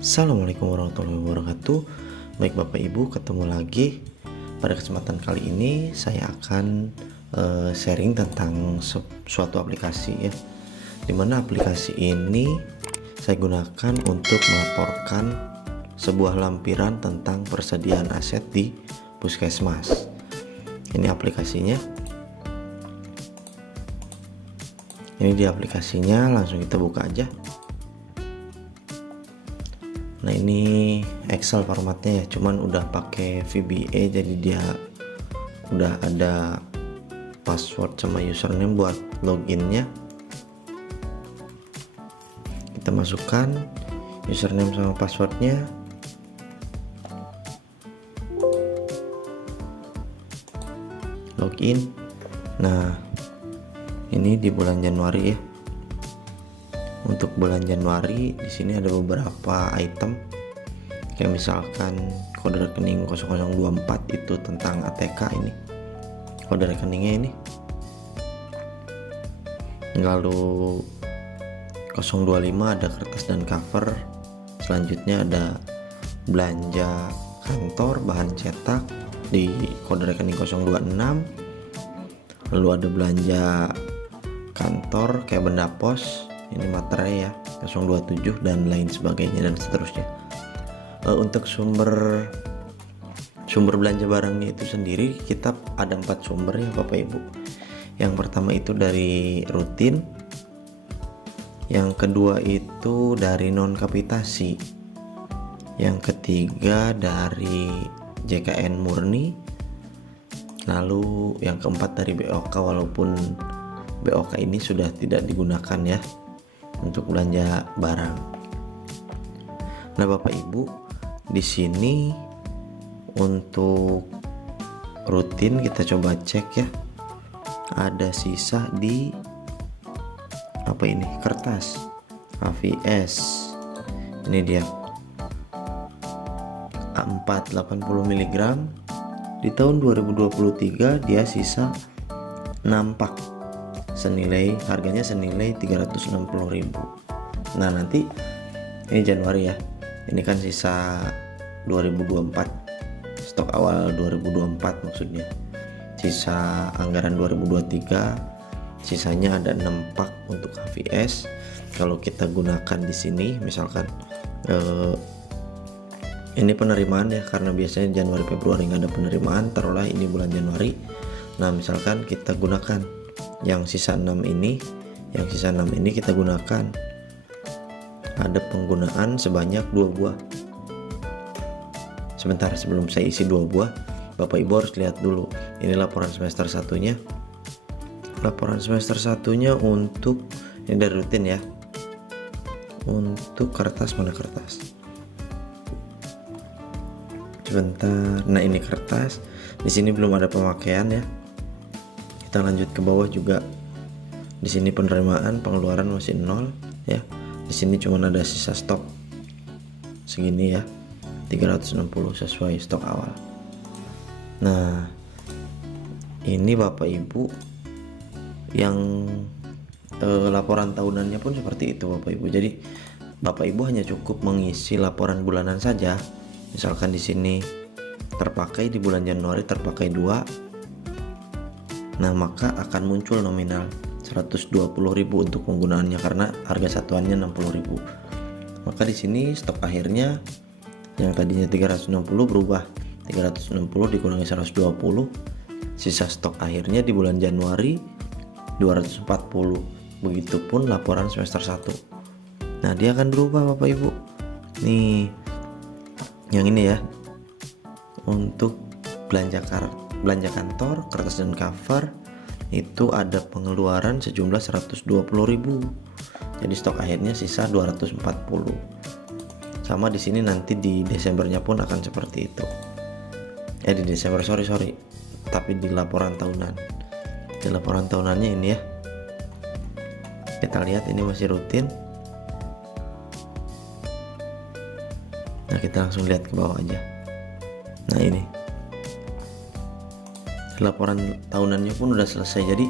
Assalamualaikum warahmatullahi wabarakatuh. Baik Bapak Ibu, ketemu lagi. Pada kesempatan kali ini saya akan sharing tentang suatu aplikasi ya, dimana aplikasi ini saya gunakan untuk melaporkan sebuah lampiran tentang persediaan aset di puskesmas. Ini aplikasinya. Ini di aplikasinya, langsung kita buka aja. Nah, ini Excel formatnya ya, cuman udah pakai VBA, jadi dia udah ada password sama username buat loginnya. Kita masukkan username sama passwordnya. Login. Nah, ini di bulan Januari ya. Untuk bulan Januari di sini ada beberapa item, kayak misalkan kode rekening 0024 itu tentang ATK, ini kode rekeningnya ini. Lalu 025 ada kertas dan cover. Selanjutnya ada belanja kantor bahan cetak di kode rekening 026. Lalu ada belanja kantor kayak benda pos, ini materai ya, 027 dan lain sebagainya dan seterusnya. Untuk sumber belanja barangnya itu sendiri kita ada 4 sumber ya Bapak Ibu. Yang pertama itu dari rutin, yang kedua itu dari non kapitasi, yang ketiga dari JKN murni, lalu yang keempat dari BOK, walaupun BOK ini sudah tidak digunakan ya untuk belanja barang. Nah Bapak Ibu, di sini untuk rutin kita coba cek ya, ada sisa di apa ini, kertas AVS. Ini dia A4 80 mg. Di tahun 2023 dia sisa 6 pak, harganya senilai 360.000. Nah nanti ini Januari ya, ini kan sisa 2024, stok awal 2024 maksudnya, sisa anggaran 2023 sisanya ada 6 pak untuk HVS. Kalau kita gunakan di sini misalkan ini penerimaan ya, karena biasanya Januari Februari nggak ada penerimaan, taruhlah ini bulan Januari. Nah misalkan kita gunakan yang sisa 6 ini, kita gunakan, ada penggunaan sebanyak 2 buah. Sebentar, sebelum saya isi 2 buah, Bapak Ibu harus lihat dulu ini laporan semester satunya. Laporan semester satunya untuk ini dari rutin ya, untuk kertas, mana kertas, sebentar. Nah ini kertas, di sini belum ada pemakaian ya. Kita lanjut ke bawah juga. Di sini penerimaan, pengeluaran masih 0 ya. Di sini cuma ada sisa stok segini ya, 360 sesuai stok awal. Nah, ini Bapak Ibu yang laporan tahunannya pun seperti itu Bapak Ibu. Jadi Bapak Ibu hanya cukup mengisi laporan bulanan saja. Misalkan di sini terpakai di bulan Januari terpakai 2. Nah maka akan muncul nominal 120.000 untuk penggunaannya, karena harga satuannya 60.000. Maka di sini stok akhirnya yang tadinya 360 berubah 360 dikurangi 120, sisa stok akhirnya di bulan Januari 240. Begitupun laporan semester 1. Nah dia akan berubah Bapak Ibu. Nih yang ini ya, untuk belanja kantor, kertas dan cover itu ada pengeluaran sejumlah 120.000. Jadi stok akhirnya sisa 240. Sama di sini nanti di Desembernya pun akan seperti itu. Di Desember sorry, tapi di laporan tahunan. Di laporan tahunannya ini ya. Kita lihat ini masih rutin. Nah, kita langsung lihat ke bawah aja. Nah, ini laporan tahunannya pun udah selesai. Jadi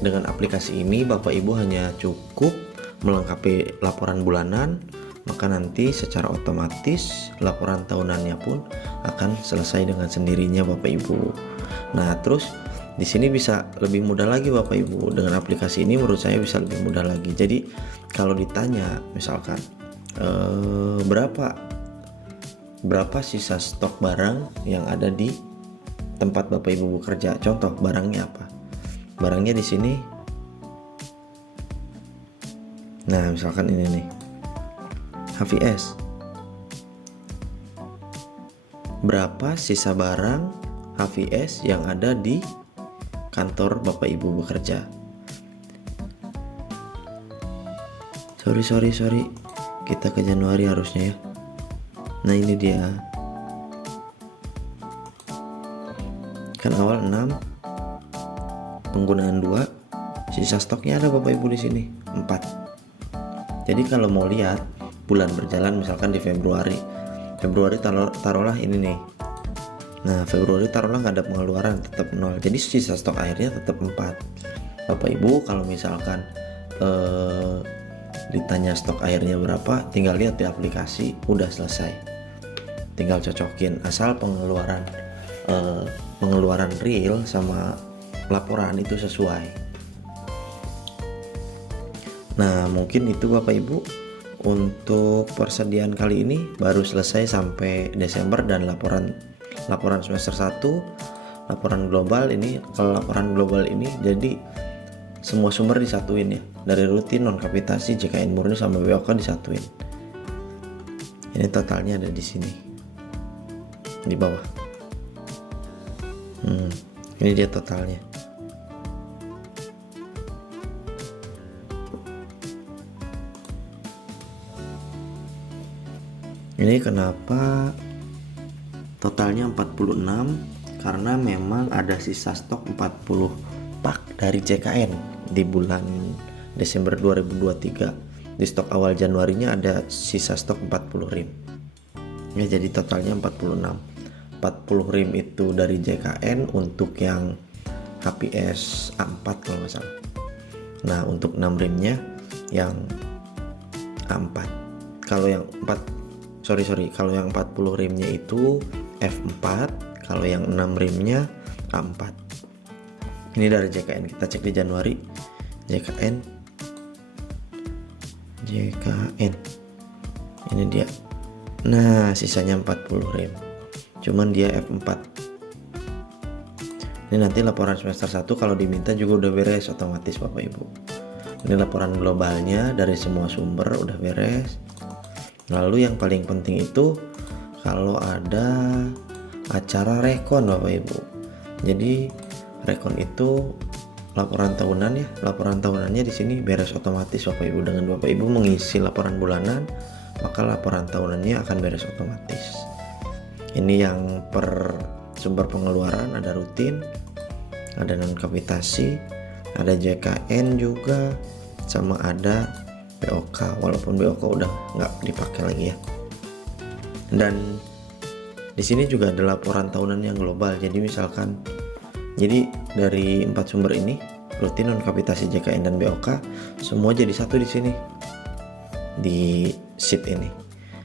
dengan aplikasi ini Bapak Ibu hanya cukup melengkapi laporan bulanan, maka nanti secara otomatis laporan tahunannya pun akan selesai dengan sendirinya Bapak Ibu. Nah, terus di sini bisa lebih mudah lagi Bapak Ibu. Dengan aplikasi ini menurut saya bisa lebih mudah lagi. Jadi kalau ditanya misalkan berapa sisa stok barang yang ada di tempat Bapak Ibu bekerja. Contoh barangnya apa? Barangnya di sini. Nah, misalkan ini nih. HVS. Berapa sisa barang HVS yang ada di kantor Bapak Ibu bekerja? Sorry. Kita ke Januari harusnya ya. Nah, ini dia. Kan awal 6, penggunaan 2, sisa stoknya ada Bapak Ibu di sini 4. Jadi kalau mau lihat bulan berjalan misalkan di Februari taruhlah ini nih. Nah, Februari taruhlah nggak ada pengeluaran, tetap 0. Jadi sisa stok airnya tetap 4. Bapak Ibu kalau misalkan ditanya stok airnya berapa, tinggal lihat di aplikasi, udah selesai. Tinggal cocokin, asal pengeluaran real sama laporan itu sesuai. Nah, mungkin itu Bapak Ibu untuk persediaan kali ini baru selesai sampai Desember, dan laporan semester 1, laporan global ini. Kalau laporan global ini jadi semua sumber disatuin ya, dari rutin, non kapitasi, JKN murni sama BOK disatuin. Ini totalnya ada di sini di bawah. Ini dia totalnya. Ini kenapa totalnya 46? Karena memang ada sisa stok 40 pak dari JKN di bulan Desember 2023. Di stok awal Januarinya ada sisa stok 40 rim. Ya, jadi totalnya 46. 40 rim itu dari JKN untuk yang HPS A4 kalau nggak salah. Nah, untuk 6 rimnya yang A4. Kalau yang kalau yang 40 rimnya itu F4, kalau yang 6 rimnya A4. Ini dari JKN, kita cek di Januari. JKN ini dia. Nah, sisanya 40 rim, cuman dia F4. Ini nanti laporan semester 1 kalau diminta juga udah beres otomatis Bapak Ibu. Ini laporan globalnya dari semua sumber udah beres. Lalu yang paling penting itu kalau ada acara rekon Bapak Ibu. Jadi rekon itu laporan tahunan ya. Laporan tahunannya di sini beres otomatis Bapak Ibu. Dengan Bapak Ibu mengisi laporan bulanan, maka laporan tahunannya akan beres otomatis. Ini yang per sumber pengeluaran, ada rutin, ada non kapitasi, ada JKN juga, sama ada BOK. Walaupun BOK udah nggak dipakai lagi ya. Dan di sini juga ada laporan tahunan yang global. Jadi misalkan, jadi dari 4 sumber ini, rutin, non kapitasi, JKN dan BOK, semua jadi satu di sini di sheet ini.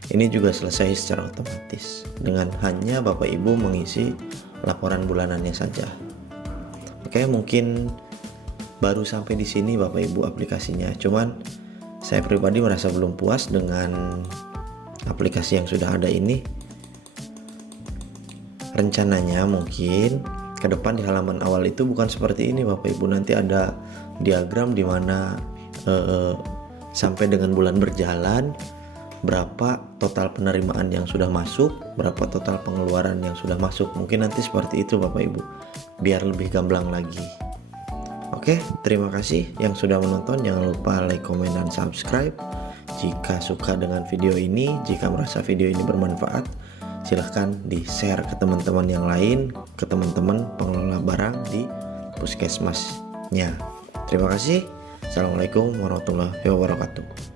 Ini juga selesai secara otomatis dengan hanya Bapak Ibu mengisi laporan bulanannya saja. Oke, mungkin baru sampai di sini Bapak Ibu aplikasinya. Cuman saya pribadi merasa belum puas dengan aplikasi yang sudah ada ini. Rencananya mungkin ke depan di halaman awal itu bukan seperti ini Bapak Ibu. Nanti ada diagram di mana sampai dengan bulan berjalan berapa total penerimaan yang sudah masuk, berapa total pengeluaran yang sudah masuk. Mungkin nanti seperti itu Bapak Ibu, biar lebih gamblang lagi. Oke, terima kasih yang sudah menonton. Jangan lupa like, comment, dan subscribe. Jika suka dengan video ini, jika merasa video ini bermanfaat, silahkan di-share ke teman-teman yang lain, ke teman-teman pengelola barang di puskesmasnya. Terima kasih. Assalamualaikum warahmatullahi wabarakatuh.